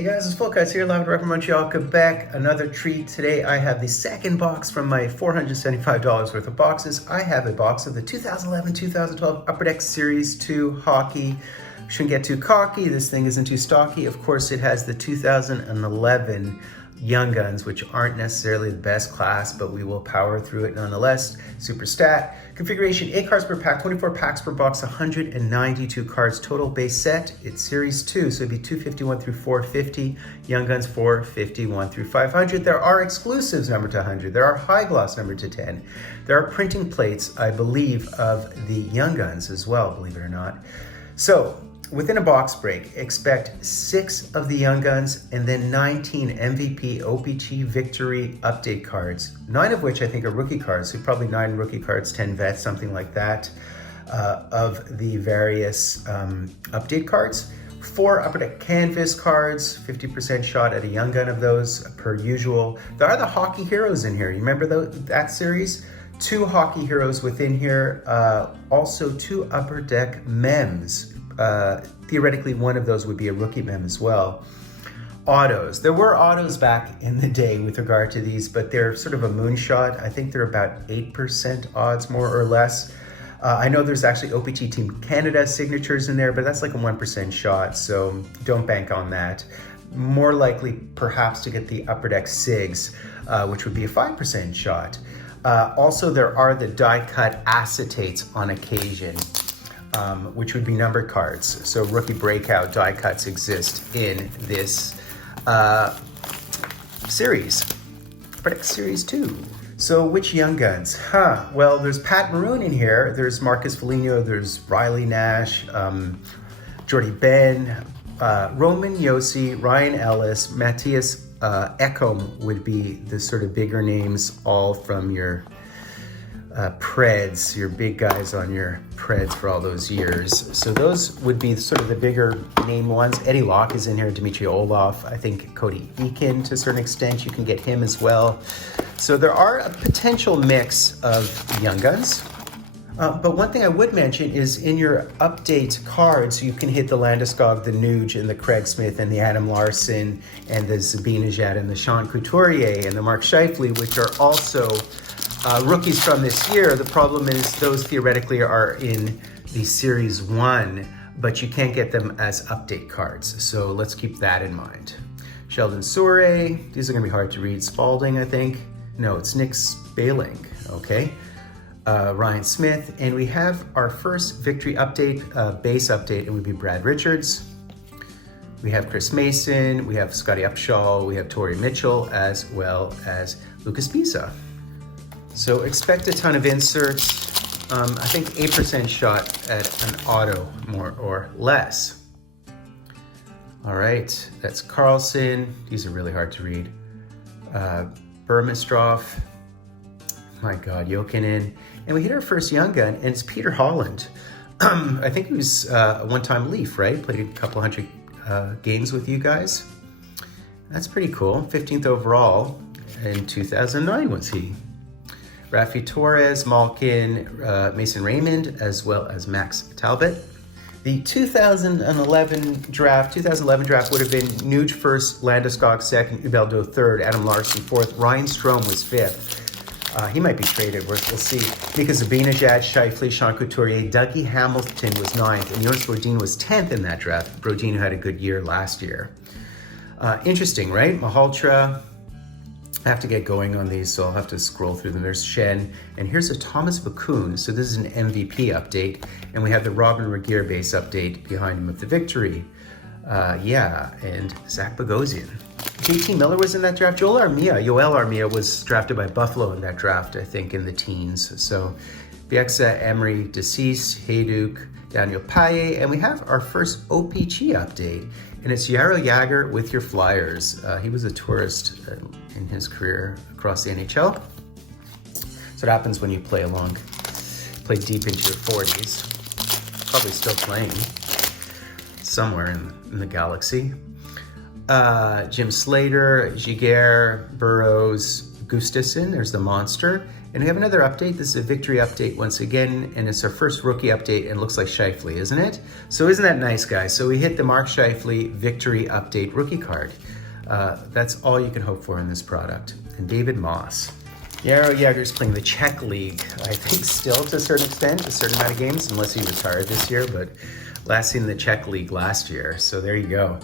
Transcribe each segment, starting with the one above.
Hey guys, it's Full Cuts here, live from Montreal, Quebec. Another treat. Today I have the second box from my $475 worth of boxes. I have a box of the 2011-2012 Upper Deck Series 2 hockey. Shouldn't get too cocky, this thing isn't too stocky. Of course, it has the 2011 Young Guns, which aren't necessarily the best class, but we will power through it nonetheless. Super stat. Configuration, 8 cards per pack, 24 packs per box, 192 cards total base set. It's Series 2, so it'd be 251 through 450. Young Guns 451 through 500. There are exclusives numbered to 100. There are high gloss numbered to 10. There are printing plates, I believe, of the Young Guns as well, believe it or not. So, within a box break, expect 6 of the Young Guns and then 19 MVP OPC Victory update cards, 9 of which I think are rookie cards, so probably 9 rookie cards, 10 vets, something like that, of the various update cards. 4 Upper Deck Canvas cards, 50% shot at a Young Gun of those per usual. There are the Hockey Heroes in here. You remember that series? 2 Hockey Heroes within here. Also 2 Upper Deck Mems. Theoretically, one of those would be a rookie mem as well. Autos. There were autos back in the day with regard to these, but they're sort of a moonshot. I think they're about 8% odds, more or less. I know there's actually OPC Team Canada signatures in there, but that's like a 1% shot, so don't bank on that. More likely, perhaps, to get the Upper Deck SIGs, which would be a 5% shot. Also, there are the die-cut acetates on occasion. Which would be numbered cards. So rookie breakout die cuts exist in this series, Upper Deck Series 2. So which Young Guns? Well, there's Pat Maroon in here, there's Marcus Foligno, there's Riley Nash, Jordy Ben, Roman Josi, Ryan Ellis, Matthias Ekholm would be the sort of bigger names, all from your Preds, your big guys on your Preds for all those years. So those would be sort of the bigger name ones. Eddie Locke is in here, Dmitry Orlov, I think Cody Eakin to a certain extent, you can get him as well. So there are a potential mix of Young Guns. But one thing I would mention is in your update cards, you can hit the Landeskog, the Nuge, and the Craig Smith, and the Adam Larson, and the Zibanejad, and the Sean Couturier, and the Mark Scheifele, which are also rookies from this year. The problem is those theoretically are in the Series 1, but you can't get them as update cards. So let's keep that in mind. Sheldon Souray, these are gonna be hard to read. Spalding, I think. No, it's Nick Spaling, okay. Ryan Smith, and we have our first Victory update, base update, it would be Brad Richards. We have Chris Mason, we have Scotty Upshaw, we have Torrey Mitchell, as well as Lucas Pisa. So expect a ton of inserts. I think 8% shot at an auto, more or less. All right, that's Carlson. These are really hard to read. Burmistrov, my God, Jokinen. And we hit our first Young Gun, and it's Peter Holland. I think he was a one-time Leaf, right? Played a couple hundred games with you guys. That's pretty cool. 15th overall in 2009 was he. Rafi Torres, Malkin, Mason Raymond, as well as Max Talbot. The 2011 draft would have been Nuge first, Landeskog second, Ubeldo third, Adam Larson fourth, Ryan Strome was fifth. He might be traded, we'll see. Mika Zibanejad, Scheifele, Sean Couturier, Dougie Hamilton was 9th, and Jonas Brodin was 10th in that draft. Brodin had a good year last year. Interesting, right? Mahaltra. I have to get going on these, so I'll have to scroll through them. There's Shen, and here's a Thomas Bakun. So this is an MVP update, and we have the Robin Regehr base update behind him of the Victory. And Zach Bogosian. JT Miller was in that draft. Yoel Armia was drafted by Buffalo in that draft, I think, in the teens. So Bieksa, Emery, deceased, Hayduk, Daniel Paye, and we have our first OPC update, and it's Jaromir Jagr with your Flyers. He was a tourist in his career across the NHL. So what happens when you play deep into your 40s. Probably still playing somewhere in the galaxy. Jim Slater, Giguère, Burroughs, Gustafsson, there's the monster, And we have another update. This is a Victory update once again, and it's our first rookie update, and it looks like Scheifele, isn't it? So isn't that nice, guys? So we hit the Mark Scheifele Victory update rookie card. That's all you can hope for in this product. And David Moss. Jaromir Jagr's playing the Czech League, I think still to a certain extent, a certain amount of games, unless he retired this year, but last seen the Czech League last year. So there you go.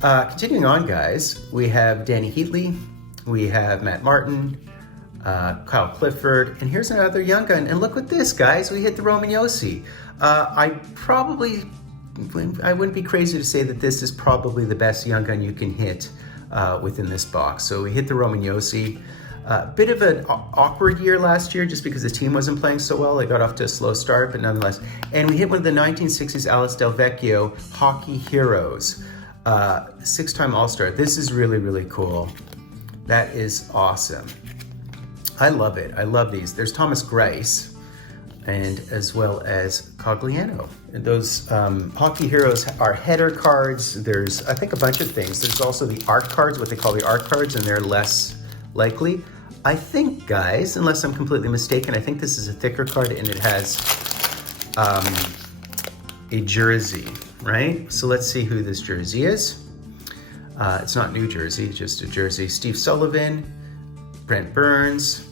Continuing on, guys, we have Danny Heatley, we have Matt Martin, Kyle Clifford, and here's another young gun. And look at this, guys. We hit the Roman Josi. I wouldn't be crazy to say that this is probably the best young gun you can hit within this box. So we hit the Roman Josi. Bit of an awkward year last year just because the team wasn't playing so well. They got off to a slow start, but nonetheless. And we hit one of the 1960s Alice Del Vecchio Hockey Heroes. 6-time All-Star. This is really, really cool. That is awesome. I love it. I love these. There's Thomas Greiss, and as well as Cogliano. And those Hockey Heroes are header cards. There's, I think, a bunch of things. There's also the art cards, what they call the art cards, and they're less likely. I think, guys, unless I'm completely mistaken, I think this is a thicker card, and it has a jersey, right? So let's see who this jersey is. It's not New Jersey, just a jersey. Steve Sullivan, Brent Burns,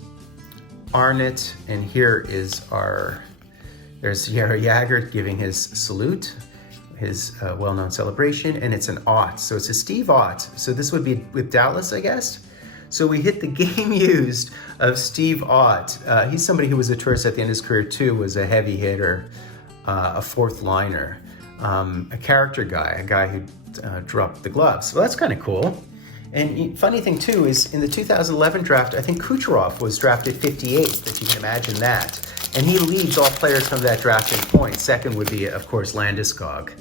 Arnott, and here is there's Jaromir Jagr giving his salute, his well-known celebration, and it's an Ott. So it's a Steve Ott. So this would be with Dallas, I guess. So we hit the game used of Steve Ott. He's somebody who was a tourist at the end of his career too, was a heavy hitter, a fourth liner, a character guy, a guy who dropped the gloves. Well, that's kind of cool. And funny thing too is in the 2011 draft, I think Kucherov was drafted 58th, if you can imagine that. And he leads all players from that draft in points. Second would be, of course, Landeskog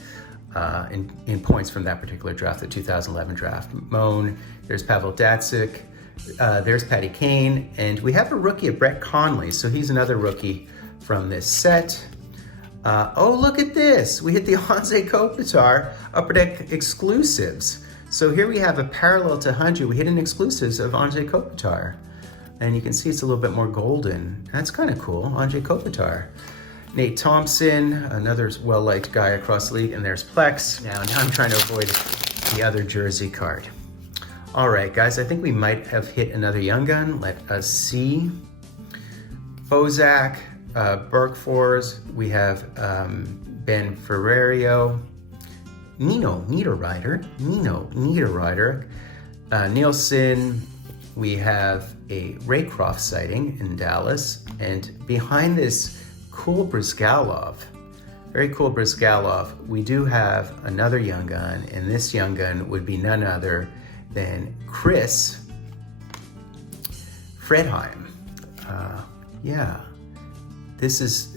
in points from that particular draft, the 2011 draft. Moan, there's Pavel Datsyuk, there's Patty Kane, and we have a rookie of Brett Conley. So he's another rookie from this set. Oh, look at this. We hit the Anze Kopitar Upper Deck exclusives. So here we have a parallel to Hanju. We hit an exclusives of Anze Kopitar. And you can see it's a little bit more golden. That's kind of cool, Anze Kopitar. Nate Thompson, another well-liked guy across the league. And there's Plex. Now I'm trying to avoid the other jersey card. All right, guys, I think we might have hit another young gun. Let us see. Bozak, Bergfors, we have Ben Ferrario, Nino Niederreiter, Nielsen. We have a Raycroft sighting in Dallas, and behind this cool Brizgalov, very cool Brizgalov, we do have another young gun, and this young gun would be none other than Chris Fredheim. Yeah. This is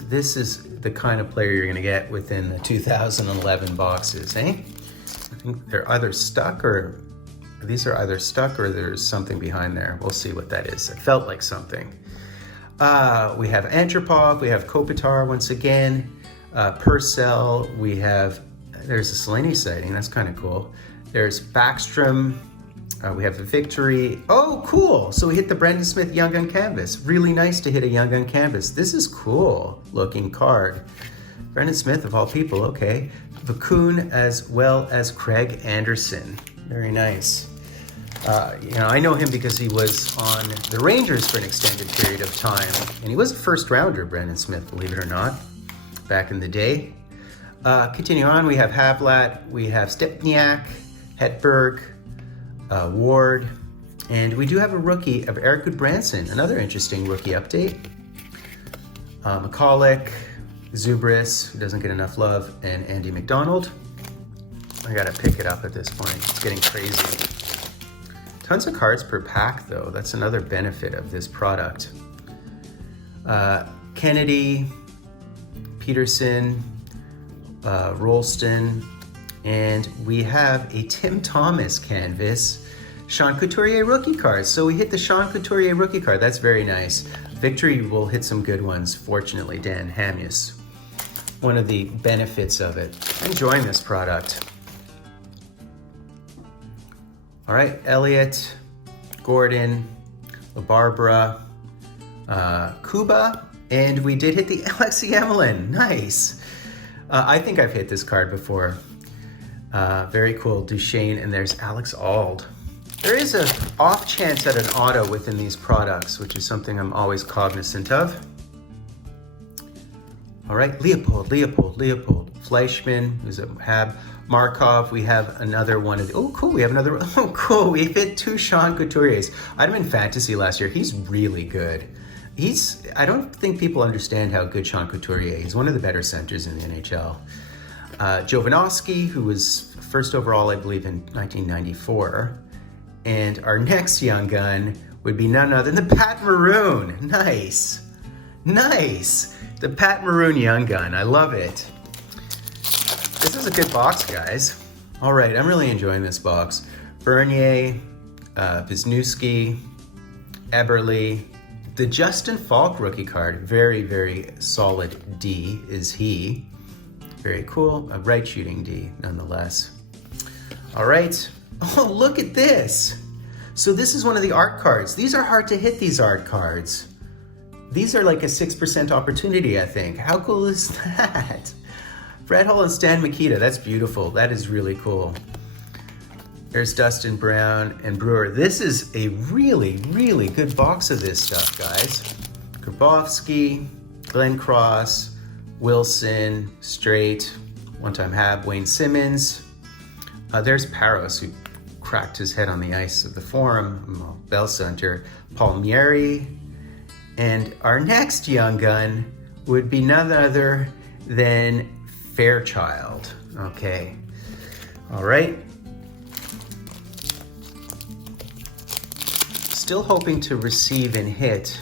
the kind of player you're gonna get within the 2011 boxes, eh? I think they're either stuck or these are either stuck or there's something behind there. We'll see what that is. It felt like something. We have Antropov, we have Kopitar once again, Purcell, there's a Selene sighting, that's kind of cool. There's Backstrom, we have the Victory. Oh, cool. So we hit the Brendan Smith Young Gun canvas. Really nice to hit a Young Gun canvas. This is cool looking card. Brendan Smith of all people, okay. Vacun as well as Craig Anderson. Very nice. I know him because he was on the Rangers for an extended period of time. And he was a first rounder, Brendan Smith, believe it or not, back in the day. Continuing on, we have Havlat, we have Stepniak, Hetberg, Ward, and we do have a rookie of Eric Goodbranson, another interesting rookie update. McCulloch, Zubris, who doesn't get enough love, and Andy McDonald. I gotta pick it up at this point. It's getting crazy. Tons of cards per pack, though. That's another benefit of this product. Kennedy, Peterson, Rolston, and we have a Tim Thomas canvas, Sean Couturier rookie card. So we hit the Sean Couturier rookie card. That's very nice. Victory will hit some good ones, fortunately, Dan Hamius. One of the benefits of it. I'm enjoying this product. All right, Elliott, Gordon, LaBarbera, Kuba, and we did hit the Alexi Emelin. Nice. I think I've hit this card before. Very cool. Duchesne, and there's Alex Auld. There is an off chance at an auto within these products, which is something I'm always cognizant of. All right, Leopold. Fleischmann, who's a Hab. Markov, we have another one of the, oh cool, we have another, oh cool, we hit 2 Sean Couturiers. I had him in fantasy last year. He's really good. I don't think people understand how good Sean Couturier is. He's one of the better centers in the NHL. Jovanovski, who was first overall, I believe, in 1994. And our next young gun would be none other than the Pat Maroon. Nice. The Pat Maroon young gun, I love it. This is a good box, guys. All right, I'm really enjoying this box. Bernier, Wisniewski, Eberle, the Justin Falk rookie card, very, very solid D is he. Very cool, a right shooting D nonetheless. All right, oh, look at this. So this is one of the art cards. These are hard to hit, these art cards. These are like a 6% opportunity, I think. How cool is that? Fred Hull and Stan Mikita, that's beautiful. That is really cool. There's Dustin Brown and Brewer. This is a really, really good box of this stuff, guys. Grabowski, Glenn Cross, Wilson, Straight, one-time Hab, Wayne Simmons. There's Paros, who cracked his head on the ice of the Forum, Bell Center, Palmieri. And our next young gun would be none other than Fairchild. Okay. All right. Still hoping to receive and hit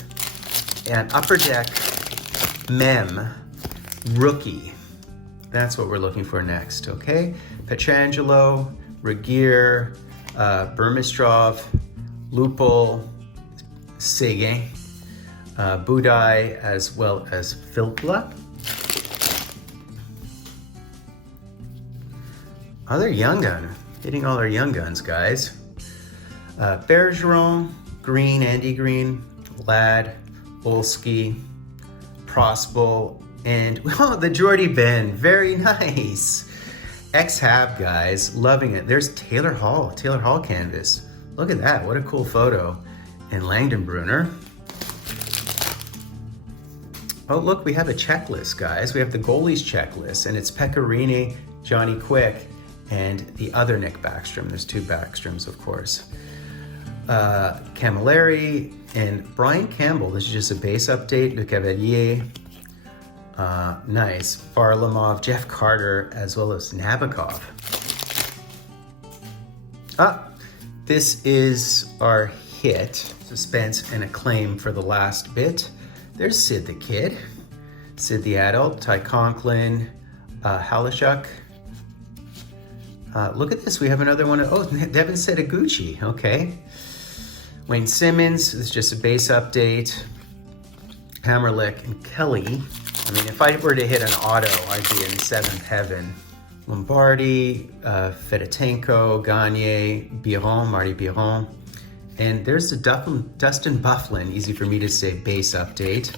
an Upper Deck Mem rookie. That's what we're looking for next, okay? Pietrangelo, Regier, Burmistrov, Lupul, Seguin, Budai, as well as Filppula. Other young gun, hitting all our young guns, guys. Bergeron, Green, Andy Green, Ladd, Olski, Prospel, and oh, the Jordy Ben, very nice. Ex-Hab, guys, loving it. There's Taylor Hall canvas. Look at that, what a cool photo. And Langdon Bruner. Oh, look, we have a checklist, guys. We have the goalies checklist, and it's Pecorini, Johnny Quick, and the other Nick Backstrom. There's 2 Backstroms, of course. Camilleri and Brian Campbell. This is just a base update. Le Cavalier. Nice. Varlamov, Jeff Carter, as well as Nabokov. This is our hit. Suspense and acclaim for the last bit. There's Sid the Kid, Sid the Adult, Ty Conklin, Halishuk. Look at this, we have another one. Oh, Devin Setaguchi, okay. Wayne Simmons, this is just a base update. Hammerlick and Kelly. I mean, if I were to hit an auto, I'd be in 7th heaven. Lombardi, Fedotenko, Gagne, Biron, Marty Biron. And there's the Dustin Byfuglien, easy for me to say, base update.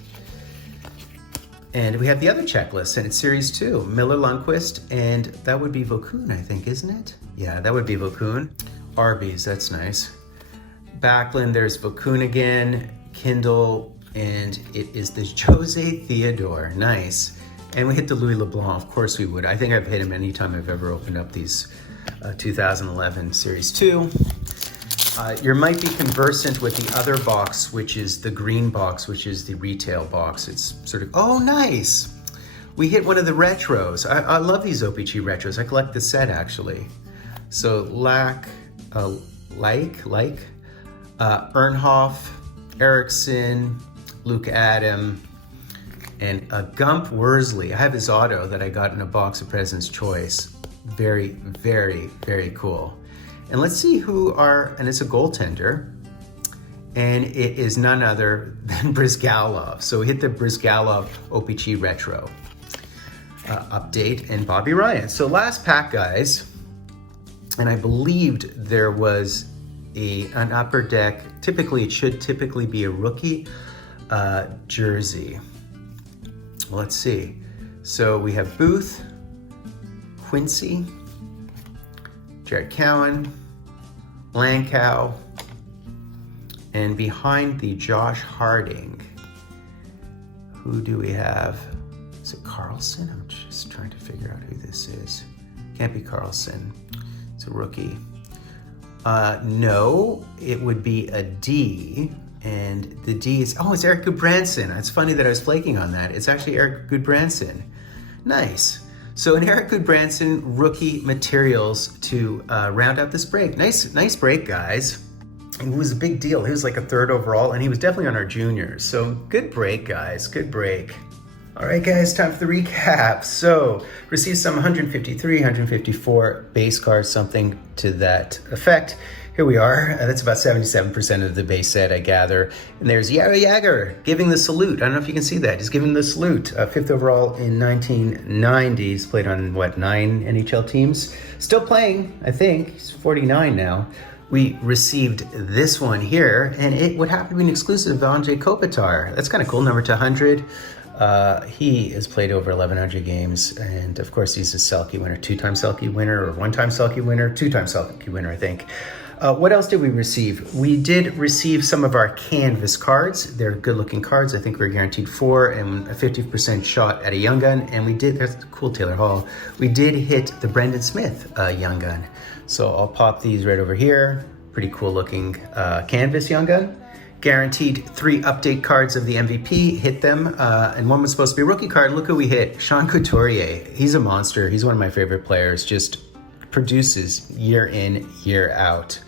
And we have the other checklist, and it's Series 2. Miller Lundqvist, and that would be Vokoun, I think, isn't it? Yeah, that would be Vokoun. Arby's, that's nice. Backlund, there's Vokoun again, Kindle, and it is the Jose Theodore, nice. And we hit the Louis LeBlanc, of course we would. I think I've hit him anytime I've ever opened up these 2011 Series 2. You might be conversant with the other box, which is the green box, which is the retail box. It's sort of, oh, nice. We hit one of the retros. I love these OPG retros. I collect the set, actually. So, Ernhoff, Erickson, Luke Adam, and Gump Worsley. I have his auto that I got in a box of President's Choice. Very, very, very cool. And let's see and it's a goaltender, and it is none other than Brizgalov. So we hit the Brizgalov OPG Retro update and Bobby Ryan. So last pack, guys, and I believed there was an Upper Deck. Typically, it should typically be a rookie, jersey. Well, let's see. So we have Booth, Quincy, Jared Cowan, Lankow, and behind the Josh Harding, who do we have? Is it Carlson? I'm just trying to figure out who this is. Can't be Carlson. It's a rookie. No, it would be a D, and the D is, oh, it's Eric Goodbranson. It's funny that I was flaking on that. It's actually Eric Goodbranson. Nice. So an Eric Goodbranson rookie materials to round out this break. Nice break, guys. It was a big deal. He was like a 3rd overall, and he was definitely on our juniors. So good break, guys. Good break. All right, guys, time for the recap. So received some 153, 154 base cards, something to that effect. Here we are. That's about 77% of the base set, I gather. And there's Yara Yager giving the salute. I don't know if you can see that. He's giving the salute. 5th overall in 1990s. Played on, what, 9 NHL teams? Still playing, I think. He's 49 now. We received this one here, and it would happen to be an exclusive of Anze Kopitar. That's kind of cool, number 200. He has played over 1,100 games, and of course he's a Selke winner, 2-time Selke winner, or 1-time Selke winner, 2-time Selke winner, I think. What else did we receive? We did receive some of our canvas cards. They're good-looking cards. I think we're guaranteed 4 and a 50% shot at a Young Gun, and we did, that's cool, Taylor Hall. We did hit the Brendan Smith Young Gun. So I'll pop these right over here. Pretty cool-looking canvas Young Gun. Guaranteed 3 update cards of the MVP, hit them, and one was supposed to be a rookie card. Look who we hit, Sean Couturier. He's a monster. He's one of my favorite players, just produces year in, year out.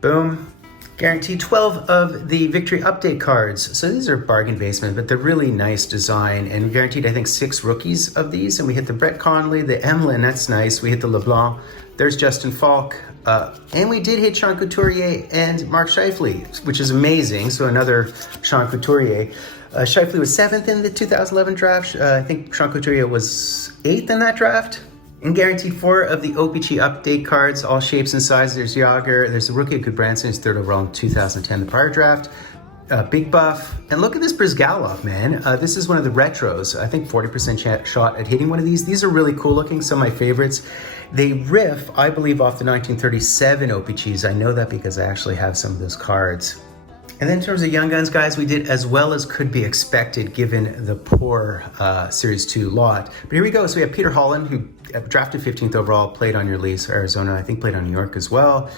Boom. Guaranteed 12 of the Victory update cards. So these are bargain basement, but they're really nice design, and we guaranteed, I think, 6 rookies of these, and we hit the Brett Connolly, the Emlyn, that's nice. We hit the LeBlanc. There's Justin Falk. And we did hit Sean Couturier and Mark Scheifele, which is amazing. So another Sean Couturier. Scheifele was 7th in the 2011 draft. I think Sean Couturier was 8th in that draft. And guaranteed 4 of the OPG update cards, all shapes and sizes. There's Yager. There's a rookie of Goodbranson, his 3rd overall in 2010, the prior draft. Big Buff. And look at this Brizgalov, man. This is one of the retros. I think 40% shot at hitting one of these. These are really cool looking, some of my favorites. They riff, I believe, off the 1937 OPGs. I know that because I actually have some of those cards. And then in terms of Young Guns, guys, we did as well as could be expected given the poor Series 2 lot. But here we go. So we have Peter Holland, who drafted 15th overall, played on your lease, Arizona. I think played on New York as well.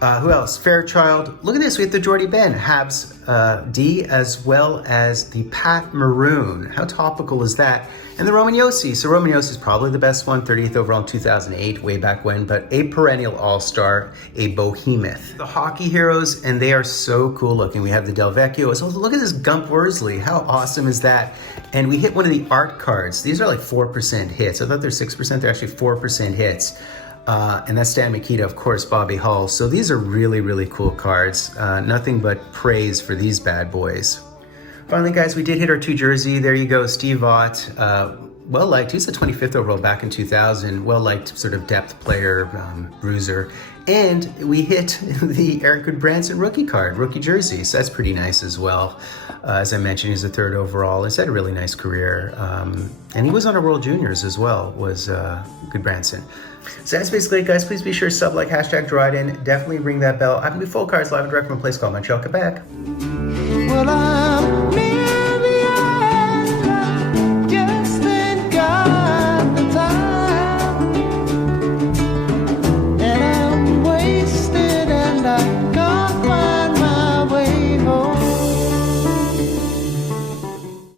Who else? Fairchild. Look at this. We have the Jordy Ben, Habs D, as well as the Pat Maroon. How topical is that? And the Roman Josi. So Roman Josi is probably the best one, 30th overall in 2008, way back when, but a perennial all-star, a behemoth. The hockey heroes, and they are so cool looking. We have the Del Vecchio. So look at this Gump Worsley. How awesome is that? And we hit one of the art cards. These are like 4% hits. I thought they're 6%. They're actually 4% hits. And that's Stan Mikita, of course, Bobby Hull. So these are really, really cool cards. Nothing but praise for these bad boys. Finally, guys, we did hit our 2 jersey. There you go, Steve Ott. Well-liked. He was the 25th overall back in 2000. Well-liked sort of depth player, bruiser. And we hit the Eric Goodbranson rookie card, rookie jersey. So that's pretty nice as well. As I mentioned, he's the 3rd overall. He's had a really nice career. And he was on our World Juniors as well, was Goodbranson. So that's basically it, guys. Please be sure to sub, like, hashtag Dryden. Definitely ring that bell. I'm going to be full cards live and direct from a place called Montreal, Quebec.